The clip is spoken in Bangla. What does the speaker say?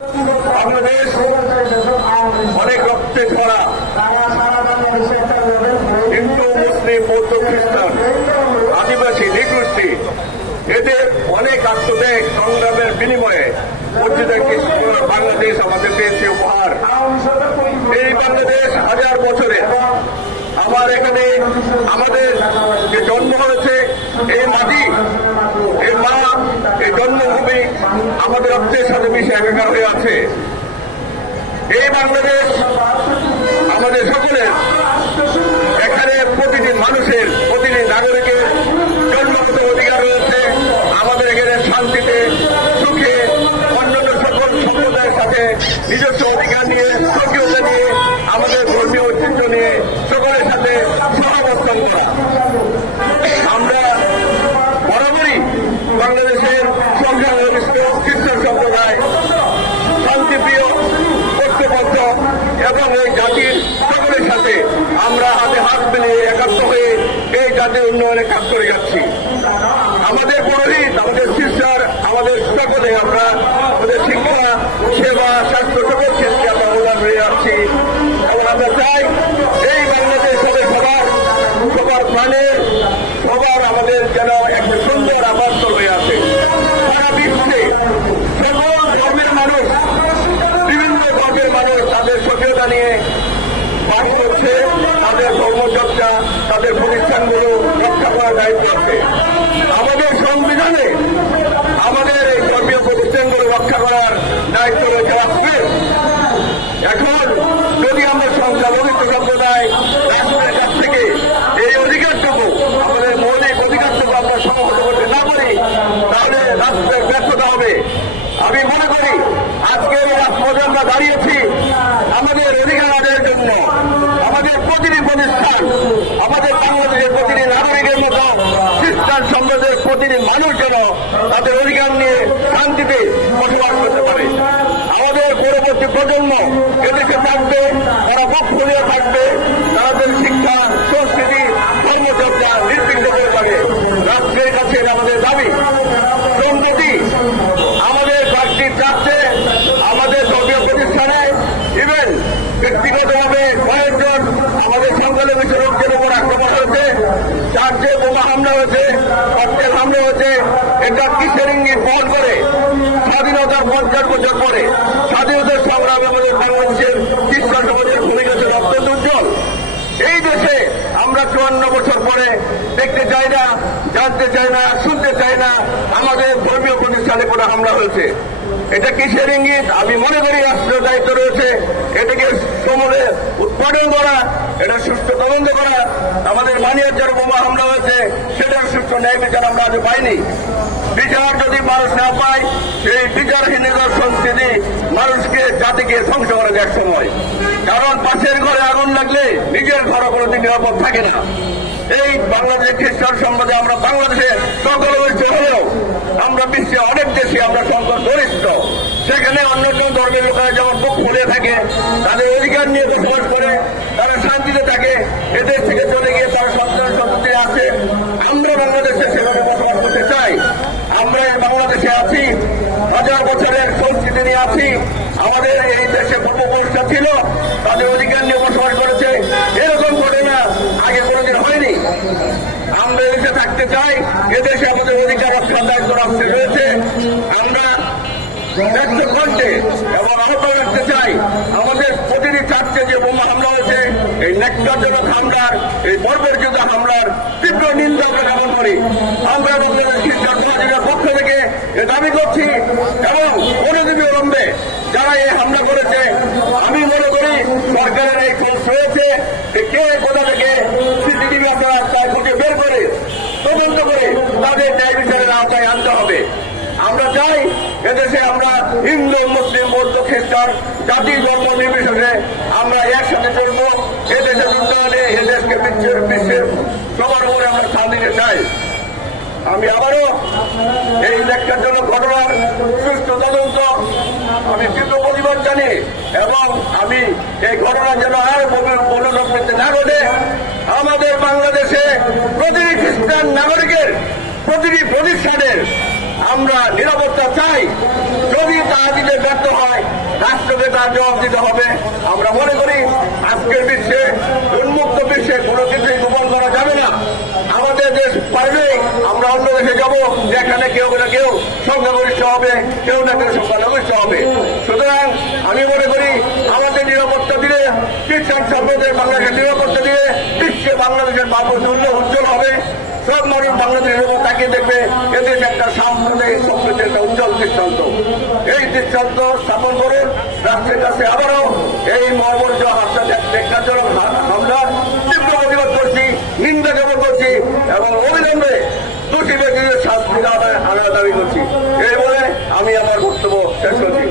বাংলাদেশ অনেক রক্তে ভরা, হিন্দু, মুসলিম, বৌদ্ধ, খ্রিস্টান, আদিবাসী, নৃগোষ্ঠী এদের অনেক আত্মত্যাগ সংগ্রামের বিনিময়ে অর্জিত একটি বাংলাদেশ আমাদের পেয়েছে উপহার। এই বাংলাদেশ হাজার বছরের। আমার এখানে আমাদের যে জন্ম হয়েছে এই মাটি, এই মা, এই জন্মভূমি আমাদের রক্তের সাথে মিশে একাকার হয়ে আছে। এই বাংলাদেশ আমাদের সকলের। এখানে প্রতিটি মানুষের, প্রতিটি নাগরিকের জন্মগত অধিকার রয়েছে। আমাদের এখানে শান্তিতে, সুখে, অন্যান্য সকল সম্প্রদায়ের সাথে নিজস্ব অধিকার নিয়ে, স্বকীয়তা নিয়ে, আমাদের ধর্মীয় ঐতিহ্য নিয়ে সকলের সাথে সহাবস্থান করা। আমরা বরাবরই বাংলাদেশের সংখ্যাগরিষ্ঠ খ্রিস্টান সম্প্রদায় শান্তিপ্রিয়, ঐক্যবদ্ধ এবং এই জাতির সকলের সাথে আমরা হাতে হাত মিলিয়ে একাত্ম হয়ে এই জাতির উন্নয়নে কাজ করে যাচ্ছি। আমাদের পুরোহিত, আমাদের সিস্টার, আমাদের সকলে আমরা আমাদের শিক্ষা, সেবা, স্বাস্থ্য সকল ক্ষেত্রে আমরা উন্নয়ন হয়ে যাচ্ছি এবং আমরা চাই এই বাংলাদেশ সবার প্রাণের, সবার আমাদের যেন একটা সুন্দর আবাসস্থল হয়ে আছে। সারা বিশ্বে সকল ধর্মের মানুষ, বিভিন্ন ধর্মের মানুষ তাদের সক্রিয়তা নিয়ে বাস করছে। তাদের ধর্মচর্চা, তাদের প্রতিষ্ঠানগুলো রক্ষা করার দায়িত্ব আছে। আমাদের সংবিধানে আমাদের এই ধর্মীয় প্রতিষ্ঠানগুলো রক্ষা করার দায়িত্ব রয়েছে রাষ্ট্রের। এখন যদি আমরা সংখ্যালঘিষ্ঠ সম্প্রদায় রাষ্ট্রের কাছ থেকে এই অধিকারটুকু, আমাদের মৌলিক অধিকারটুকু আমরা সংহত করতে না পারি, তাহলে রাষ্ট্রের ব্যর্থতা হবে। আমি মনে করি আজকের এই রাজপথে আমরা দাঁড়িয়েছি আমাদের অধিকার আদায়ের জন্য। আমাদের প্রতিটি প্রতিষ্ঠান, আমাদের বাংলাদেশের প্রতিটি নাগরিকের মতো খ্রিস্টান সমাজের প্রতিটি মানুষ যেন তাদের অধিকার নিয়ে শান্তিতে বসবাস করতে পারে। আমাদের পরবর্তী প্রজন্ম এদেশে থাকবে, তারা বক্ষণীয় থাকবে, তাদের শিক্ষা, সংস্কৃতি, ধর্মচর্চা নির্বিঘ্ন করে যাবে। রাষ্ট্রের কাছে আমাদের দাবি। সম্প্রতি আমাদের কয়েকটি চার্চে, আমাদের ধর্মীয় প্রতিষ্ঠানে, ইভেন ব্যক্তিগতভাবে কয়েকজন আমাদের সংখ্যালঘু লোকদের উপর আক্রমণ হয়েছে, চার্চে বোমা হামলা হয়েছে, ককটেল হামলা হয়েছে। এটা কিসের ইঙ্গিত বহন করে? স্বাধীনতার 50 বছর পরে স্বাধীনতার সংগ্রামে আমাদের বাংলাদেশের খ্রিস্টান সমাজের ভূমিকা ছিল অত্যন্ত উজ্জ্বল। এই দেশে আমরা 54 বছর পরে দেখতে চাই না, জানতে চাই না, শুনতে চাই না আমাদের ধর্মীয় প্রতিষ্ঠানে কোনো হামলা হয়েছে। এটা কিসের ইঙ্গিত? আমি মনে করি রাষ্ট্রের দায়িত্ব রয়েছে এটাকে সমূলে উৎপাদন করা, এটা সুষ্ঠু তদন্ত করা। আমাদের মানিয়ার বোমা হামলা হয়েছে, সেটার সুষ্ঠু ন্যায় বিচার আমরা আজ পাইনি। বিচার যদি মানুষ না পায়, সেই বিচারহীনতার সংস্কৃতি মানুষকে, জাতিকে ধ্বংস করে এক সময়। কারণ পাশের ঘরে আগুন লাগলে নিজের ঘরে কোনোদিন নিরাপদ থাকে না। এই বাংলাদেশের খ্রিস্টান সমাজে আমরা বাংলাদেশে সংখ্যালঘিষ্ঠ হলেও আমরা বিশ্বে অনেক দেশে আমরা সংখ্যাগরিষ্ঠ। সেখানে অন্যান্য ধর্মের লোকেরা যেমন বুক ফুলিয়ে থাকে, তাদের অধিকার নিয়ে বসবাস করে, তারা শান্তিতে থাকে, এদেশ থেকে চলে গিয়ে তারা সন্তান সন্ততি আছে। আমরা বাংলাদেশে সেভাবে বসবাস করতে চাই। আমরা এই বাংলাদেশে আছি, হাজার বছরের সংস্কৃতি নিয়ে আছি। আমাদের এই দেশে পূর্বপুরুষরা ছিল, তাদের অধিকার নিয়ে বসবাস করেছে। এরকম ঘটনা আগে কোনোদিন হয়নি। আমরা এদেশে থাকতে চাই, এদেশে আমাদের অধিকার রক্ষার দায়িত্ব রাখতে হয়েছে। আমরা ব্যক্ত করতে এবং আহত রাখতে চাই। আমাদের প্রতিটি চার্চে যে বোমা হামলা হয়েছে, এই ন্যাক্কারজনক হামলার, এই বর্বরচিত হামলার তীব্র নিন্দা জ্ঞাপন করি। আমরা বাংলাদেশ খ্রিস্টান সমাজের পক্ষ থেকে দাবি করছি এবং অনতি বিলম্বে যারা এই হামলা করেছে, আমি মনে করি সরকারের এই খোঁজ রয়েছে যে কে কোথা থেকে সিসিটিভি আপনারা খুঁজে বের করে তদন্ত করে তাদের ন্যায় বিচারের আওতায় আনতে হবে। আমরা চাই এদেশে আমরা হিন্দু, মুসলিম, বৌদ্ধ, খ্রিস্টান জাতি ধর্ম নির্বিশেষে আমরা একসাথে চলব। এদেশের উন্নয়নে, এদেশকে বিশ্বের সবার উপরে আমরা স্থান দিতে চাই। আমি আবারও এই ন্যাক্কারজনক ঘটনার সুষ্ঠু তদন্ত আমি তীব্র প্রতিবাদ জানি এবং আমি এই ঘটনা যেন আর পুনরাবৃত্তি না ঘটে। আমাদের বাংলাদেশে প্রতিটি খ্রিস্টান নাগরিকের, প্রতিটি প্রতিষ্ঠানের আমরা নিরাপত্তা চাই। যদি তা দিতে ব্যর্থ হয় রাষ্ট্রকে তার জবাব দিতে হবে। আমরা মনে করি আজকের বিশ্বে, উন্মুক্ত বিশ্বে কোনো কিছুই গোপন করা যাবে না। আমাদের দেশ পারলে আমরা অন্য দেশে যাব, যেখানে কেউ না কেউ সংখ্যাগরিষ্ঠ হবে, কেউ না কেউ সংখ্যালঘিষ্ঠ হবে। সুতরাং আমি মনে করি আমাদের নিরাপত্তা দিলে, খ্রিস্টান সম্প্রদায়ের বাংলাদেশের নিরাপত্তা দিলে বিশ্বে বাংলাদেশের ভাবমূল্য উজ্জ্বল হবে। সব মানুষ বাংলাদেশের উপর তাকিয়ে দেখবে এদের একটা সাম্প্রদায়িক সম্প্রীতির একটা উজ্জ্বল দৃষ্টান্ত। এই দৃষ্টান্ত স্থাপন করে রাষ্ট্রের কাছে আবারও এই মহাবর্জ হত্যাজনক হামলার তীব্র প্রতিবাদ করছি, নিন্দা জ্ঞাপন করছি এবং অবিলম্বে দোষী ব্যক্তিদের শাস্তি আনার দাবি করছি। এই বলে আমি আমার বক্তব্য শেষ করছি।